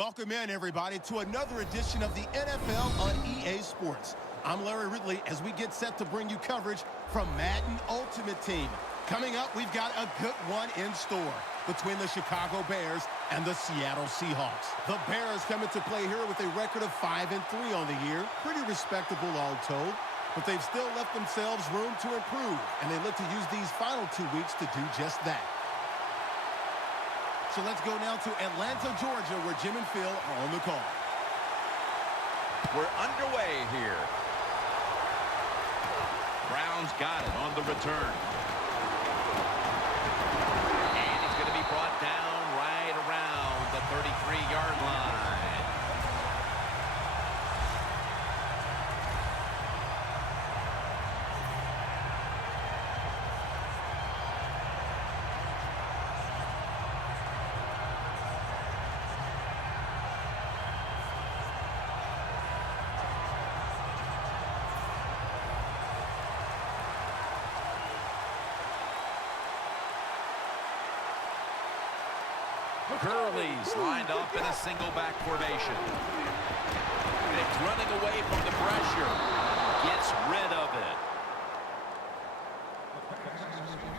Welcome in, everybody, to another edition of the NFL on EA Sports. I'm Larry Ridley as we get set to bring you coverage from Madden Ultimate Team. Coming up, we've got a good one in store between the Chicago Bears and the Seattle Seahawks. The Bears come into play here with a record of 5-3 on the year. Pretty respectable all told, but they've still left themselves room to improve, and they look to use these final 2 weeks to do just that. So let's go now to Atlanta, Georgia, where Jim and Phil are on the call. We're underway here. Brown's got it on the return. And he's going to be brought down right around the 33-yard line. Gurley's lined up in a single back formation. It's running away from the pressure. Gets rid of it.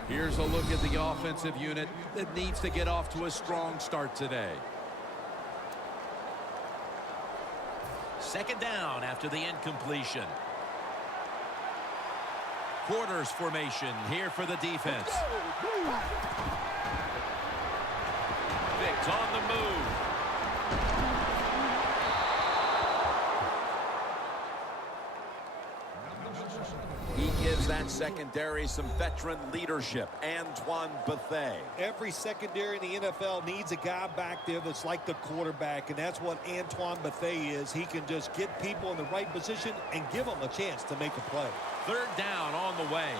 Here's a look at the offensive unit that needs to get off to a strong start today. Second down after the incompletion. Quarters formation here for the defense. On the move. He gives that secondary some veteran leadership. M.U.T. Every secondary in the NFL needs a guy back there that's like the quarterback, and that's what M.U.T. is. He can just get people in the right position and give them a chance to make a play. Third down on the way.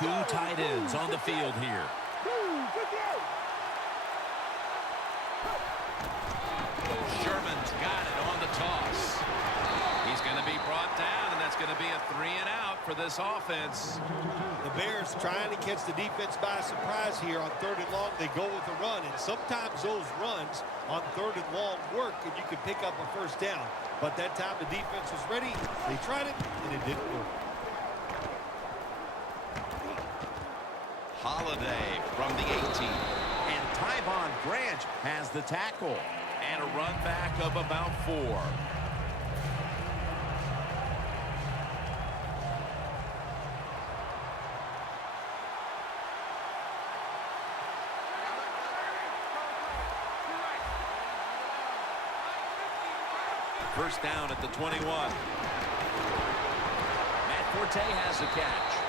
Two tight ends on the field here. Sherman's got it on the toss. He's going to be brought down, and that's going to be a 3-and-out for this offense. The Bears trying to catch the defense by surprise here on 3rd and long. They go with the run, and sometimes those runs on 3rd and long work, and you can pick up a first down. But that time the defense was ready. They tried it, and it didn't work. Holiday from the 18. And Tyvon Branch has the tackle. And a run back of about 4. First down at the 21. Matt Forte has the catch.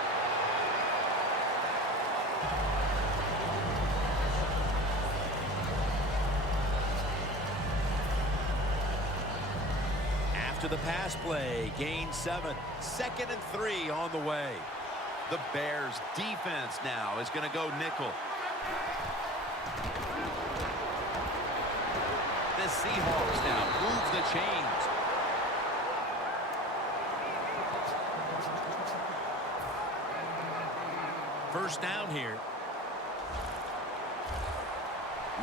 To the pass play, gain 7, 2nd and 3 on the way. The Bears defense now is going to go nickel. The Seahawks now move the chains. First down here.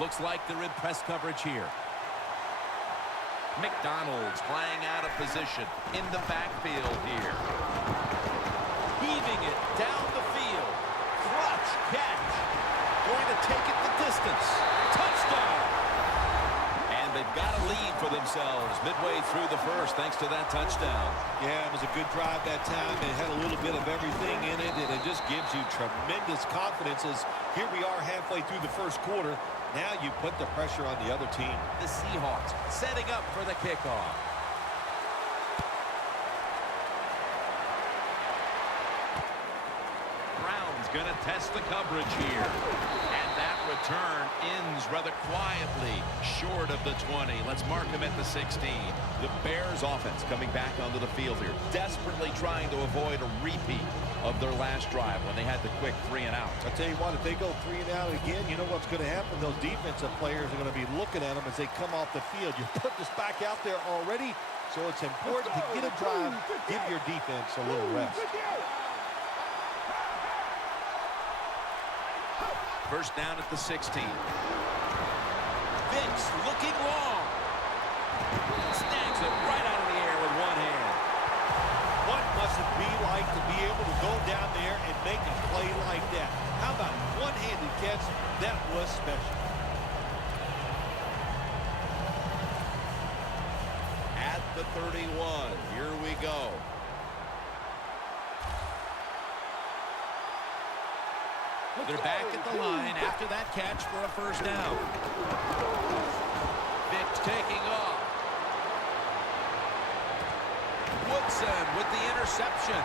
Looks like they're in press coverage here. McDonald's flying out of position in the backfield here. Heaving it down the field. Clutch catch. Going to take it the distance. Touchdown. And they've got a lead for themselves midway through the first thanks to that touchdown. Yeah, it was a good drive that time. It had a little bit of everything in it, and it just gives you tremendous confidence as here we are halfway through the first quarter. Now you put the pressure on the other team. The Seahawks setting up for the kickoff. Brown's going to test the coverage here. And that return ends rather quietly short of the 20. Let's mark him at the 16. The Bears offense coming back onto the field here, desperately trying to avoid a repeat of their last drive when they had the quick 3-and-out. I'll tell you what, if they go 3-and-out again, you know what's going to happen? Those defensive players are going to be looking at them as they come off the field. You put this back out there already, so it's important to get a drive, give your defense a little rest. First down at the 16. Vince looking long. Snags it right out of the air with one hand. What must it be like to be able to go down there and make a play like that? How about one-handed catch? That was special. At the 31, here we go. They're back at the line after that catch for a first down. Vick taking off. Woodson with the interception.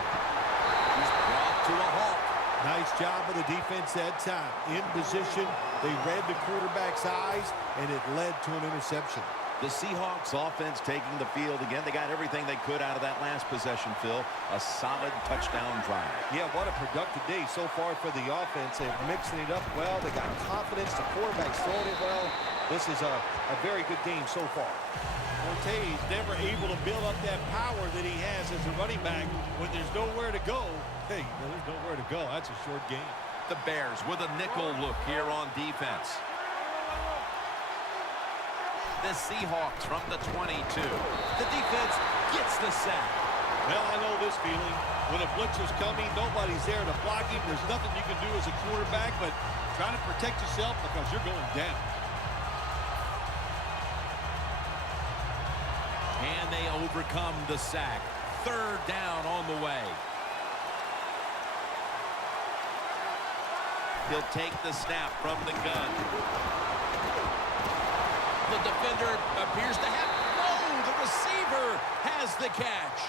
He's brought to a halt. Nice job of the defense that time. In position, they read the quarterback's eyes, and it led to an interception. The Seahawks offense taking the field again. They got everything they could out of that last possession, Phil. A solid touchdown drive. Yeah, what a productive day so far for the offense. They're mixing it up well. They got confidence. The quarterback's throwing it well. This is a very good game so far. Ortiz never able to build up that power that he has as a running back when there's nowhere to go. Hey, there's nowhere to go. That's a short game. The Bears with a nickel look here on defense. The Seahawks from the 22. The defense gets the sack. Well, I know this feeling. When a blitzer's coming, nobody's there to block him. There's nothing you can do as a quarterback, but try to protect yourself because you're going down. And they overcome the sack. Third down on the way. He'll take the snap from the gun. The defender appears to have... No, the receiver has the catch.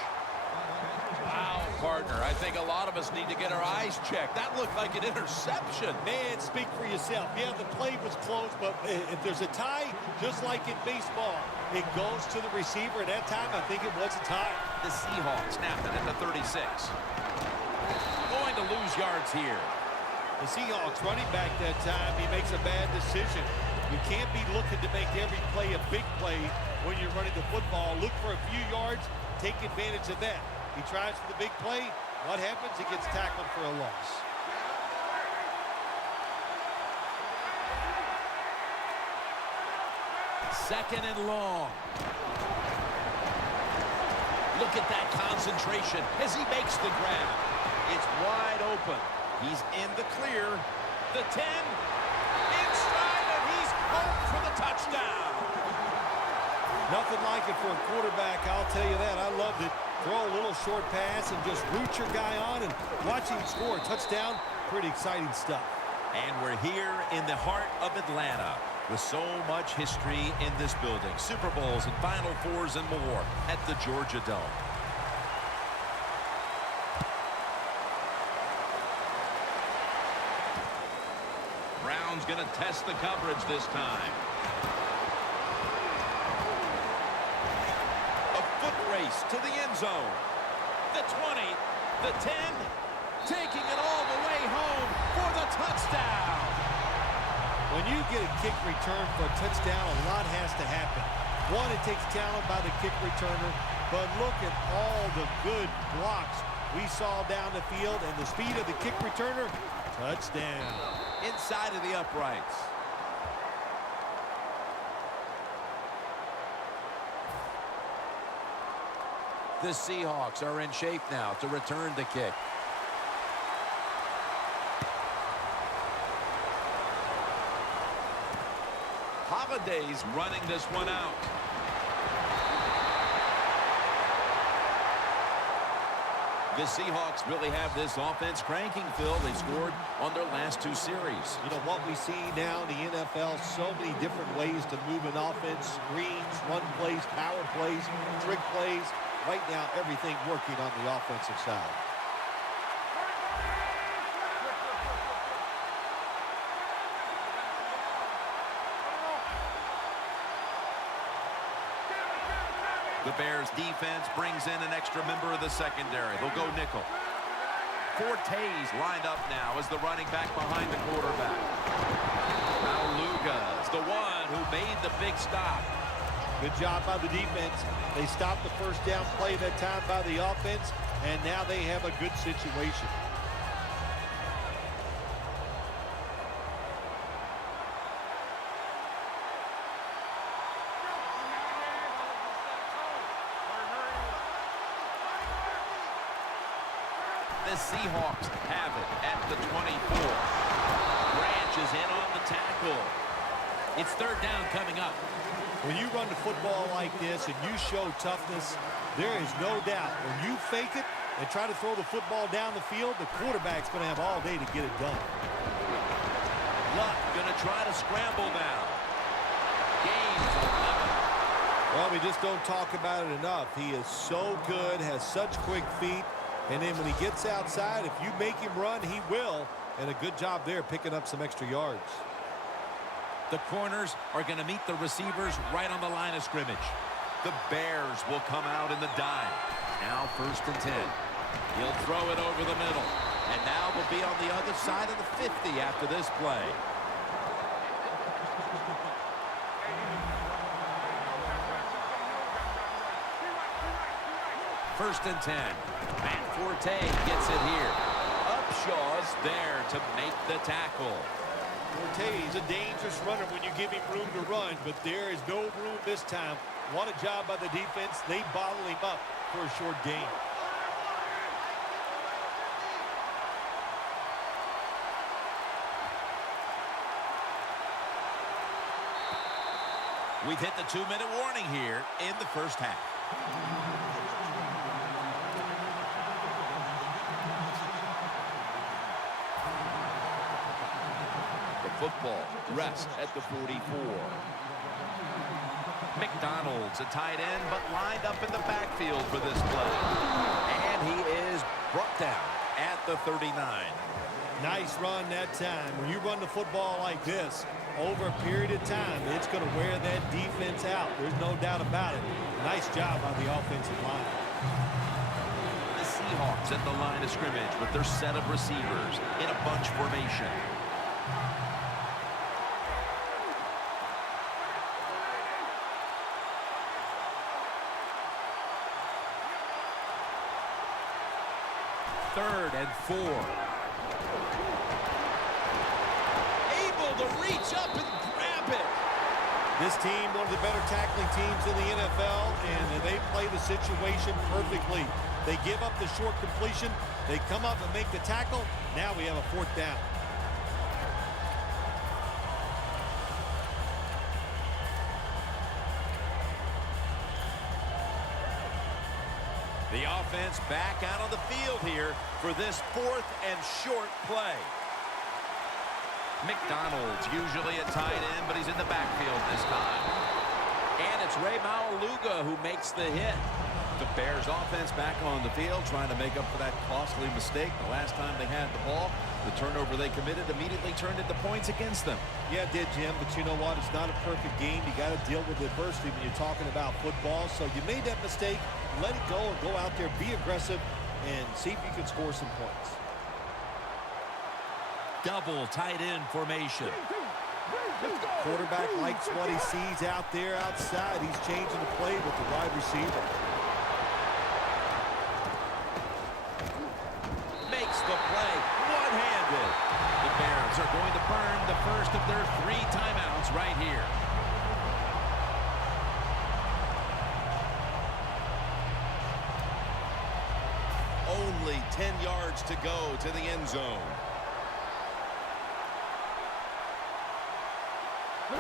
Wow, partner. I think a lot of us need to get our eyes checked. That looked like an interception. Man, speak for yourself. Yeah, the play was close, but if there's a tie, just like in baseball, it goes to the receiver. At that time, I think it was a tie. The Seahawks snapping at the 36. Going to lose yards here. The Seahawks running back that time, he makes a bad decision. You can't be looking to make every play a big play when you're running the football. Look for a few yards, take advantage of that. He tries for the big play. What happens? He gets tackled for a loss. Second and long. Look at that concentration as he makes the grab. It's wide open. He's in the clear. The 10. Inside, and he's home for the touchdown. Nothing like it for a quarterback, I'll tell you that. I loved it. Throw a little short pass and just root your guy on and watch him score a touchdown. Pretty exciting stuff. And we're here in the heart of Atlanta with so much history in this building. Super Bowls and Final Fours and more at the Georgia Dome. Brown's going to test the coverage this time. A foot race to the end zone. The 20, the 10, taking it all the way home for the touchdown. When you get a kick return for a touchdown, a lot has to happen. One, it takes talent by the kick returner, but look at all the good blocks we saw down the field and the speed of the kick returner. Touchdown. Inside of the uprights. The Seahawks are in shape now to return the kick. Holiday's running this one out. The Seahawks really have this offense cranking, Phil. They've scored on their last two series. You know, what we see now in the NFL, so many different ways to move an offense. Screens, run plays, power plays, trick plays. Right now, everything working on the offensive side. The Bears defense brings in an extra member of the secondary. They'll go nickel. Forte's lined up now as the running back behind the quarterback. Luga's the one who made the big stop. Good job by the defense. They stopped the first down play that time by the offense, and now they have a good situation. the Seahawks have it at the 24. Branch is in on the tackle. It's third down coming up. When you run the football like this and you show toughness, there is no doubt when you fake it and try to throw the football down the field, the quarterback's going to have all day to get it done. Luck going to try to scramble now. Gains 11. Well, we just don't talk about it enough. He is so good, has such quick feet, and then when he gets outside, if you make him run, he will. And a good job there picking up some extra yards. The corners are going to meet the receivers right on the line of scrimmage. The Bears will come out in the dime. Now 1st and 10. He'll throw it over the middle. And now we'll be on the other side of the 50 after this play. First and 10. Matt Forte gets it here. Upshaw's there to make the tackle. Forte is a dangerous runner when you give him room to run, but there is no room this time. What a job by the defense. They bottle him up for a short gain. We've hit the 2-minute warning here in the first half. Football rest at the 44. McDonald's a tight end, but lined up in the backfield for this play. And he is brought down at the 39. Nice run that time. When you run the football like this, over a period of time, it's going to wear that defense out. There's no doubt about it. Nice job on the offensive line. The Seahawks at the line of scrimmage with their set of receivers in a bunch formation. Third and 4. Able to reach up and grab it. This team, one of the better tackling teams in the NFL, and they play the situation perfectly. They give up the short completion. They come up and make the tackle. Now we have a 4th down. The offense back out on the field here for this 4th and short play. McDonald's usually a tight end, but he's in the backfield this time. And it's Ray Maualuga who makes the hit. The Bears offense back on the field trying to make up for that costly mistake. The last time they had the ball, the turnover they committed immediately turned into points against them. Yeah, it did, Jim, but you know what? It's not a perfect game. You got to deal with adversity when you're talking about football. So you made that mistake. Let it go and go out there, be aggressive, and see if you can score some points. Double tight end formation. Quarterback likes what he sees out there outside. He's changing the play with the wide receiver. Makes the play one-handed. The Bears are going to burn the first of their 3 timeouts right here. Only 10 yards to go to the end zone.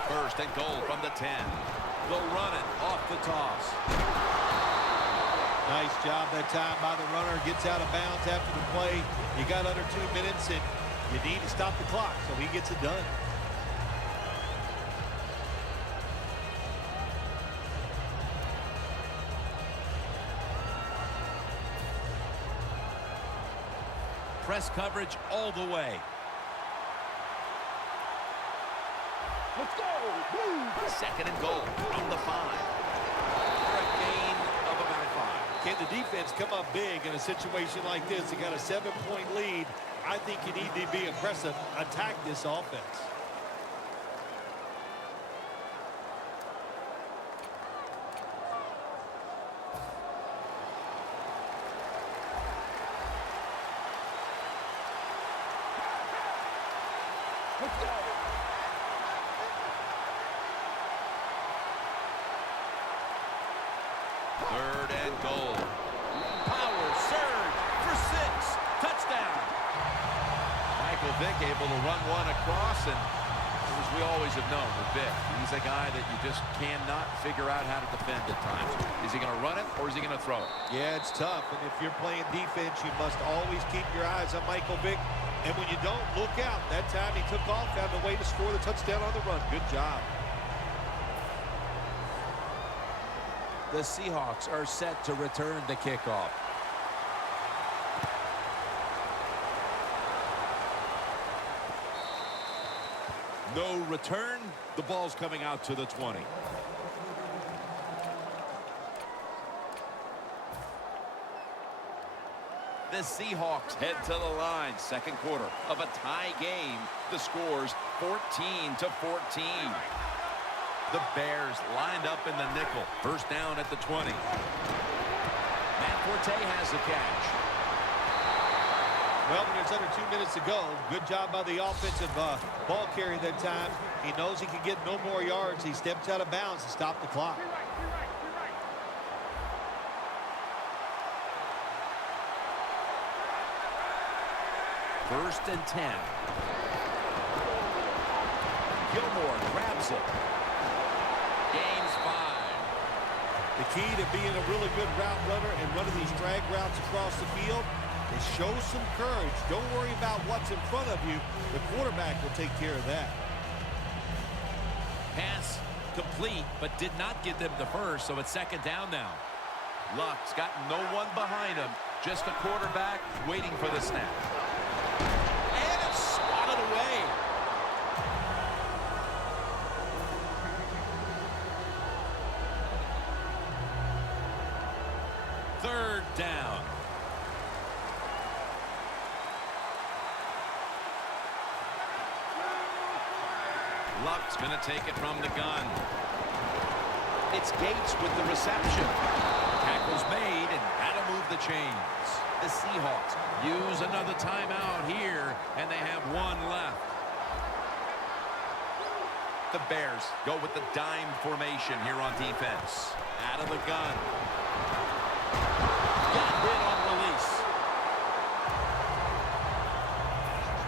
First and goal from the 10. They'll run it off the toss. Nice job that time by the runner. Gets out of bounds after the play. You got under 2 minutes, and you need to stop the clock, so he gets it done. Press coverage all the way. Let's go. Second and goal from the 5. For a gain of about 5. Can the defense come up big in a situation like this? You got a 7-point lead. I think you need to be aggressive, attack this offense. Let's go. Third and goal. Power surge for 6. Touchdown. Vic able to run one across, and as we always have known with Vic, he's a guy that you just cannot figure out how to defend at times. Is he going to run it or is he going to throw it? Yeah, it's tough. And if you're playing defense, you must always keep your eyes on Michael Vick. And when you don't, look out. That time he took off, found a way to score the touchdown on the run. Good job. The Seahawks are set to return the kickoff. No return. The ball's coming out to the 20. The Seahawks head to the line. Second quarter of a tie game. The score's 14-14. The Bears lined up in the nickel. First down at the 20. Matt Forte has the catch. Well, when there's under 2 minutes to go, good job by the offensive ball carrier that time. He knows he can get no more yards. He steps out of bounds to stop the clock. First and 10. Gilmore grabs it. Gains 5. The key to being a really good route runner and running these drag routes across the field is show some courage. Don't worry about what's in front of you. The quarterback will take care of that. Pass complete, but did not get them the first, so it's second down now. Luck's got no one behind him. Just a quarterback waiting for the snap. And it's swatted away. Third down. Luck's going to take it from the gun. It's Gates with the reception. Tackle's made, and that'll move the chains. The Seahawks use another timeout here, and they have one left. The Bears go with the dime formation here on defense. Out of the gun. Got hit on release.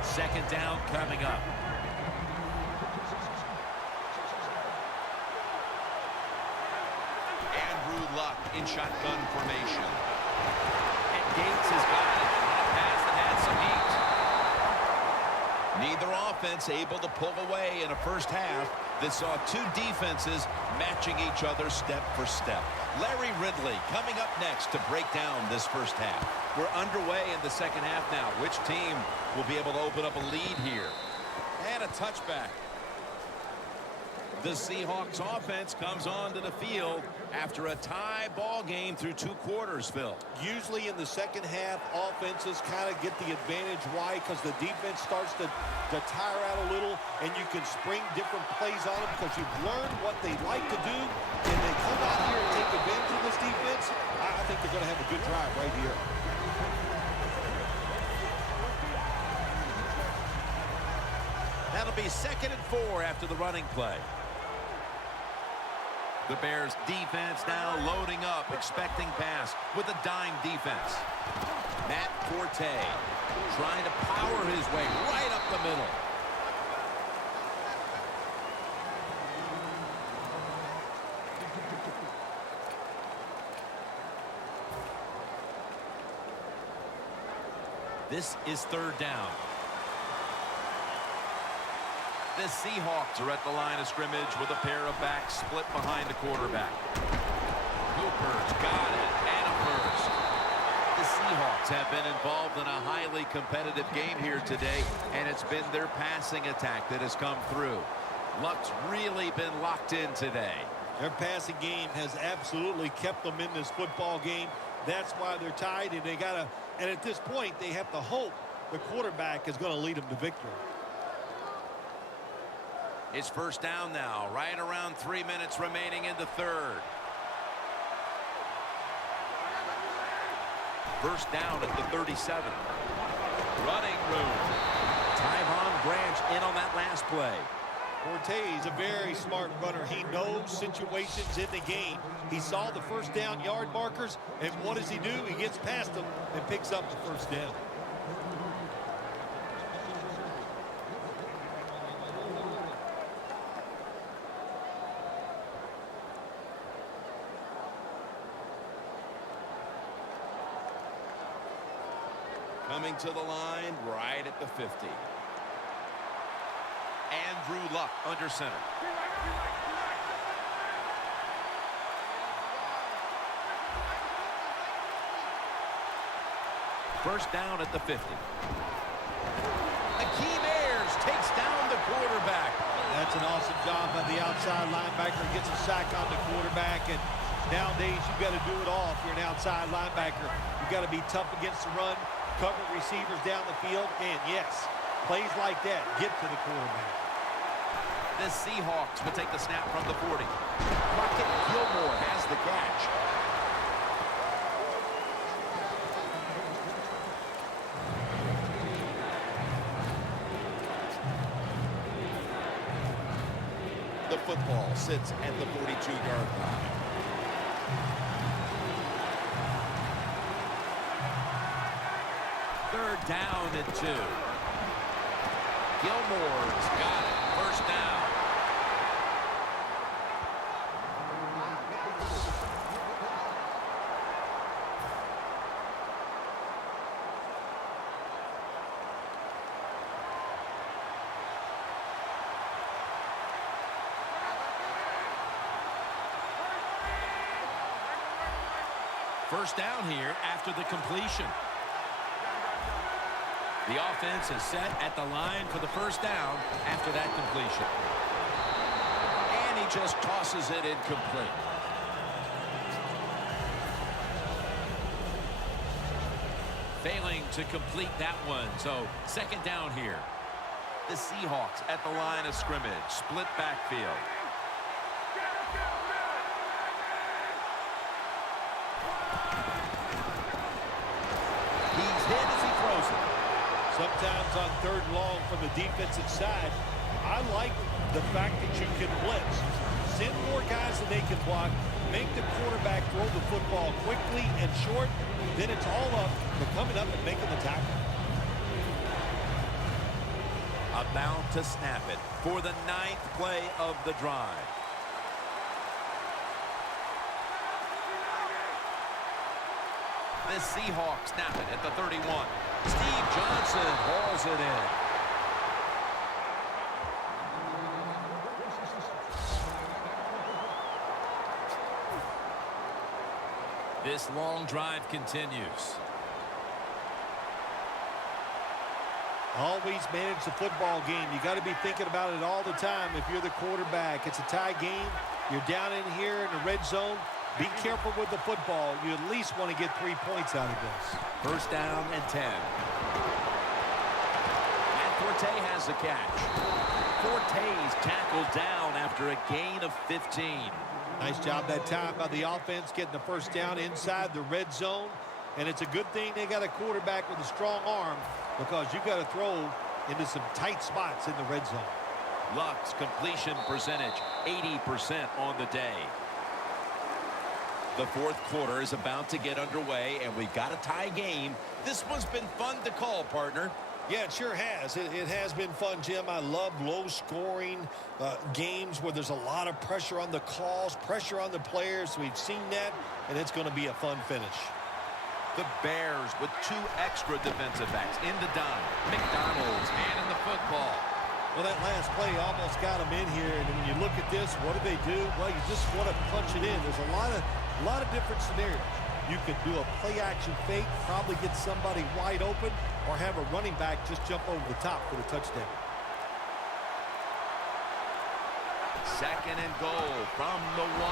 Second down coming up. Luck in shotgun formation. And Gates has got it. A pass that had some heat. Neither offense able to pull away in a first half that saw two defenses matching each other step for step. Larry Ridley coming up next to break down this first half. We're underway in the second half now. Which team will be able to open up a lead here? And a touchback. The Seahawks offense comes onto the field after a tie ball game through 2 quarters, Phil. Usually in the second half, offenses kind of get the advantage. Why? Because the defense starts to tire out a little, and you can spring different plays on them because you've learned what they like to do, and they come out here and take advantage of this defense. I think they're going to have a good drive right here. That'll be 2nd and 4 after the running play. The Bears defense now loading up, expecting pass with a dime defense. Matt Forte trying to power his way right up the middle. This is third down. The Seahawks are at the line of scrimmage with a pair of backs split behind the quarterback. Cooper's got it, and a first. The Seahawks have been involved in a highly competitive game here today, and it's been their passing attack that has come through. Luck's really been locked in today. Their passing game has absolutely kept them in this football game. That's why they're tied, and and at this point, they have to hope the quarterback is going to lead them to victory. It's first down now, right around 3 minutes remaining in the third. First down at the 37. Running room. Tyvon Branch in on that last play. Forte is a very smart runner. He knows situations in the game. He saw the first down yard markers, and what does he do? He gets past them and picks up the first down. Coming to the line right at the 50. Andrew Luck under center. First down at the 50. Akeem Ayers takes down the quarterback. That's an awesome job by the outside linebacker. Gets a sack on the quarterback. And nowadays, you've got to do it all if you're an outside linebacker. You've got to be tough against the run, cover receivers down the field, and yes, plays like that get to the quarterback. The Seahawks will take the snap from the 40. Crockett Gilmore has the catch. The football sits at the 42-yard line. Third down and 2. Gilmore's got it. First down. First down here after the completion. The offense is set at the line for the first down after that completion. And he just tosses it incomplete. Failing to complete that one, so second down here. The Seahawks at the line of scrimmage, split backfield. He's hit as he throws it. Sometimes on third and long from the defensive side, I like the fact that you can blitz. Send more guys that they can block, make the quarterback throw the football quickly and short, then it's all up to coming up and making the tackle. About to snap it for the 9th play of the drive. The Seahawks snap it at the 31. Steve Johnson hauls it in. This long drive continues. Always manage the football game. You got to be thinking about it all the time if you're the quarterback. It's a tie game. You're down in here in the red zone. Be careful with the football. You at least want to get 3 points out of this. First down and 10. And Forte has the catch. Forte's tackled down after a gain of 15. Nice job that time by the offense getting the first down inside the red zone. And it's a good thing they got a quarterback with a strong arm because you've got to throw into some tight spots in the red zone. Luck's completion percentage, 80% on the day. The fourth quarter is about to get underway, and we've got a tie game. This one's been fun to call, partner. Yeah, it sure has. It has been fun, Jim. I love low-scoring games where there's a lot of pressure on the calls, pressure on the players. We've seen that, and it's going to be a fun finish. The Bears with 2 extra defensive backs in the dime. McDonald's handing the football. Well, that last play almost got them in here, and when you look at this, what do they do? Well, you just want to punch it in. There's a lot of different scenarios. You could do a play-action fake, probably get somebody wide open, or have a running back just jump over the top for the touchdown. Second and goal from the 1.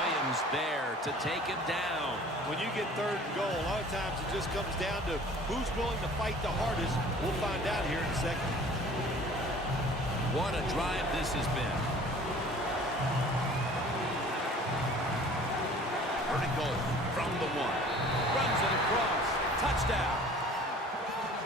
Williams there to take him down. When you get third and goal, a lot of times it just comes down to who's willing to fight the hardest. We'll find out here in a second. What a drive this has been. Third and goal from the 1. Runs it across. Touchdown.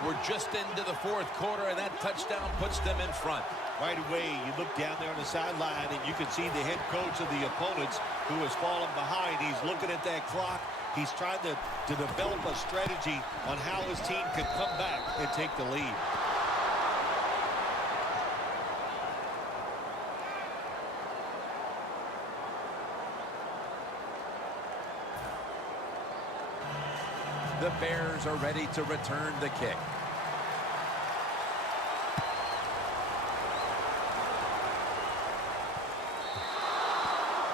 We're just into the fourth quarter, and that touchdown puts them in front. Right away, you look down there on the sideline, and you can see the head coach of the opponents who has fallen behind. He's looking at that clock. He's trying to develop a strategy on how his team can come back and take the lead. The Bears are ready to return the kick.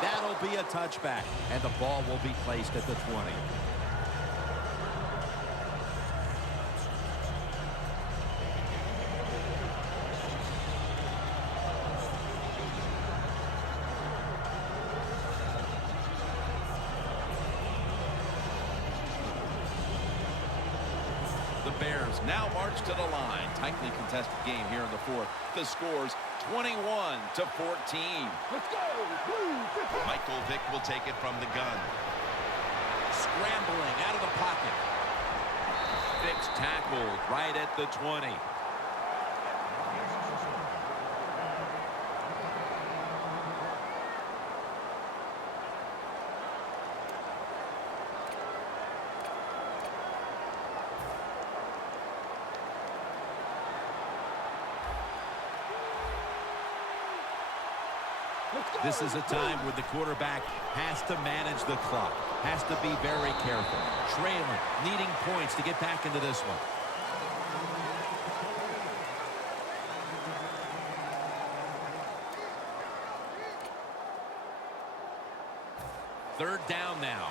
That'll be a touchback, and the ball will be placed at the 20. The Bears now march to the line. Tightly contested game here in the fourth. The score's 21-14. Let's go. Blue. Michael Vick will take it from the gun. Scrambling out of the pocket. Vick's tackled right at the 20. This is a time where the quarterback has to manage the clock, has to be very careful, trailing, needing points to get back into this one. Third down now.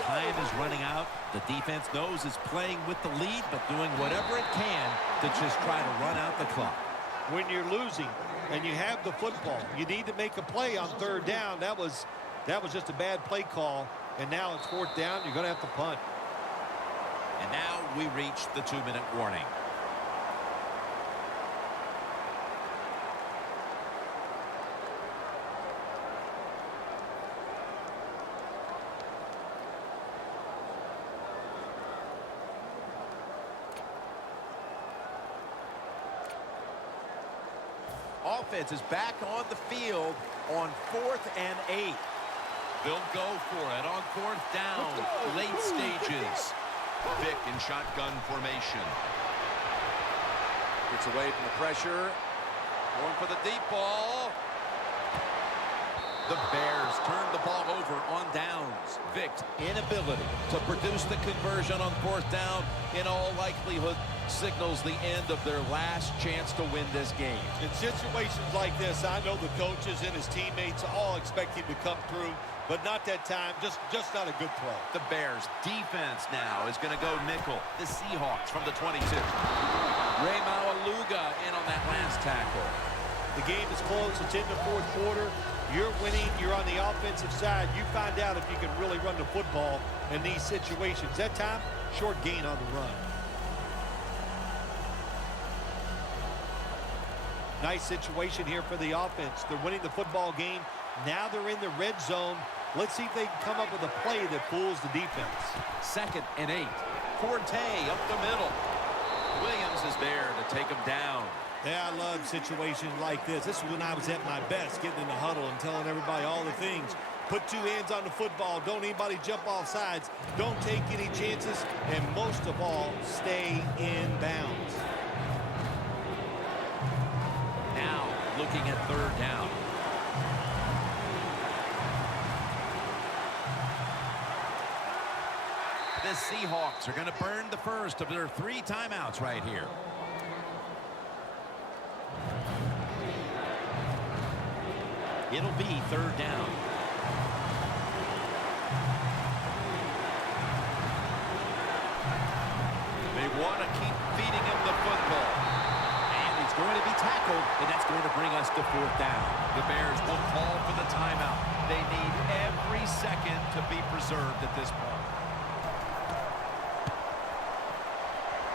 Time is running out. The defense knows it's playing with the lead, but doing whatever it can to just try to run out the clock. When you're losing and you have the football, you need to make a play on third down. That was just a bad play call, and now it's fourth down. You're going to have to punt. And now we reach the 2-minute warning. Offense is back on the field on 4th and 8. They'll go for it on 4th down, late stages. Vick in shotgun formation. Gets away from the pressure. Going for the deep ball. The Bears turn the ball over on downs. Vick's inability to produce the conversion on 4th down in all likelihood signals the end of their last chance to win this game. In situations like this, I know the coaches and his teammates all expect him to come through, but not that time. Just not a good throw. The Bears defense now is going to go nickel. The Seahawks from the 22. Ray Maualuga in on that last tackle. The game is close. It's in the fourth quarter. You're winning. You're on the offensive side. You find out if you can really run the football in these situations. That time, short gain on the run. Nice situation here for the offense. They're winning the football game. Now they're in the red zone. Let's see if they can come up with a play that fools the defense. 2nd and 8. Forte up the middle. Williams is there to take him down. Yeah, I love situations like this. This is when I was at my best, getting in the huddle and telling everybody all the things. Put 2 hands on the football. Don't anybody jump off sides. Don't take any chances. And most of all, stay in bounds. Now looking at 3rd down. The Seahawks are going to burn the first of their 3 timeouts right here. It'll be 3rd down. They want to keep feeding him the football. And he's going to be tackled, and that's going to bring us to 4th down. The Bears will call for the timeout. They need every second to be preserved at this point.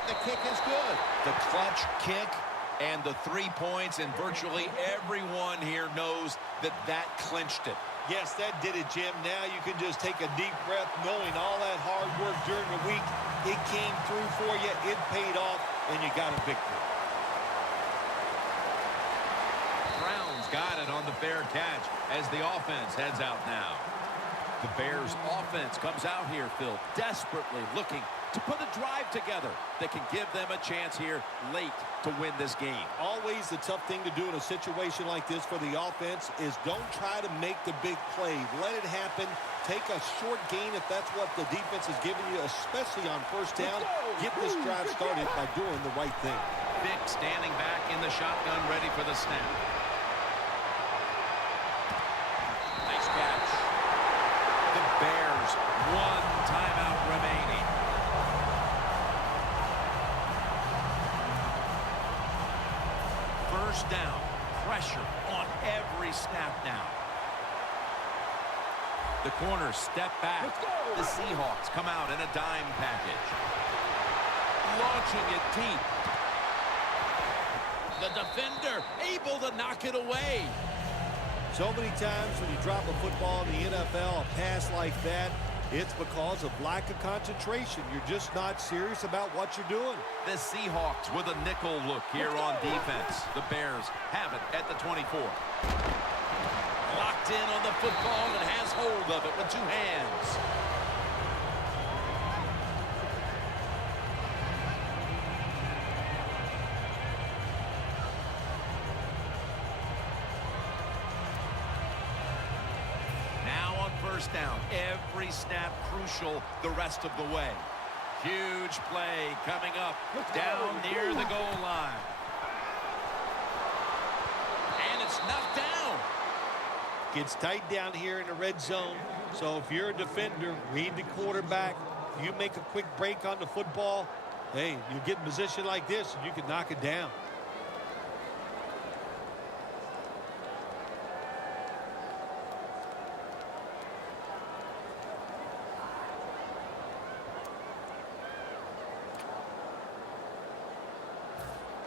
The kick is good. The clutch kick and the 3 points, and virtually everyone here knows that that clinched it. Yes, that did it, Jim. Now you can just take a deep breath knowing all that hard work during the week, it came through for you, it paid off, and you got a victory. Brown's got it on the fair catch as the offense heads out now. The Bears offense comes out here, Phil, desperately looking to put a drive together that can give them a chance here late to win this game. Always the tough thing to do in a situation like this for the offense is don't try to make the big play. Let it happen. Take a short gain if that's what the defense is giving you, especially on first down. Get this drive started by doing the right thing. Vic standing back in the shotgun, ready for the snap. Nice catch. The Bears, one timeout remaining. First down, pressure on every snap now. The corners step back. The Seahawks come out in a dime package. Launching it deep. The defender able to knock it away. So many times when you drop a football in the NFL, a pass like that, it's because of lack of concentration. You're just not serious about what you're doing. The Seahawks with a nickel look here on defense. The Bears have it at the 24. Locked in on the football and has hold of it with two hands. Now on first down, every snap crucial the rest of the way. Huge play coming up down near the goal line. And it's knocked down. Gets tight down here in the red zone. So if you're a defender, read the quarterback. You make a quick break on the football. Hey, you get in position like this, and you can knock it down.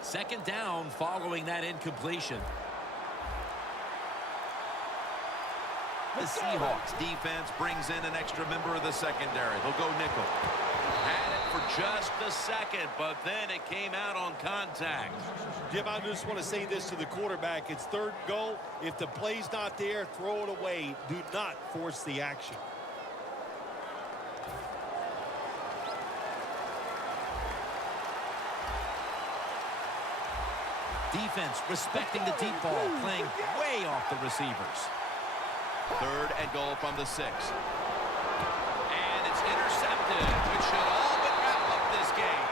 Second down following that incompletion. The Seahawks defense brings in an extra member of the secondary. They'll go nickel. Had it for just a second, but then it came out on contact. Jim, I just want to say this to the quarterback. It's third and goal. If the play's not there, throw it away. Do not force the action. Defense respecting the deep ball, playing way off the receivers. Third and goal from the 6. And it's intercepted, which should all but wrap up this game.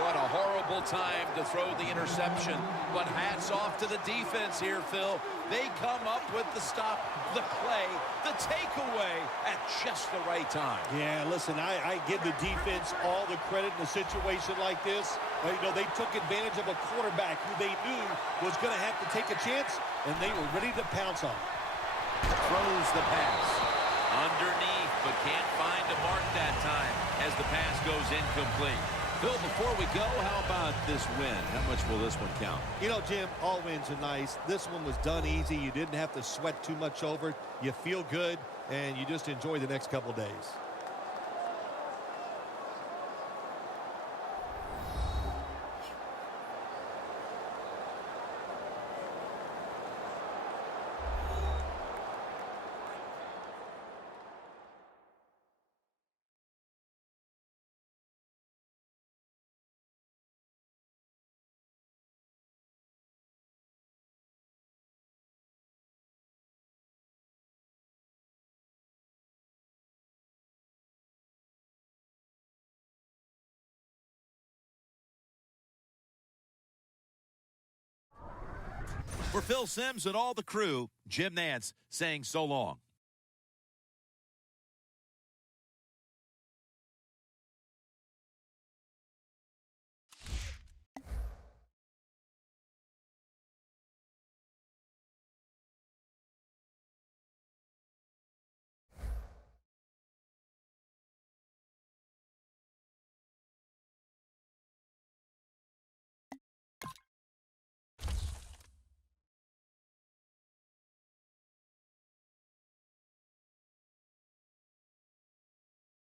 What a horrible time to throw the interception. But hats off to the defense here, Phil. They come up with the stop, the play, the takeaway at just the right time. Yeah, listen, I give the defense all the credit in a situation like this. But, you know, they took advantage of a quarterback who they knew was going to have to take a chance, and they were ready to pounce on him. Throws the pass. Underneath, but can't find a mark that time as the pass goes incomplete. Phil, before we go, how about this win? How much will this one count? You know, Jim, all wins are nice. This one was done easy. You didn't have to sweat too much over it. You feel good, and you just enjoy the next couple days. For Phil Simms and all the crew, Jim Nantz saying so long.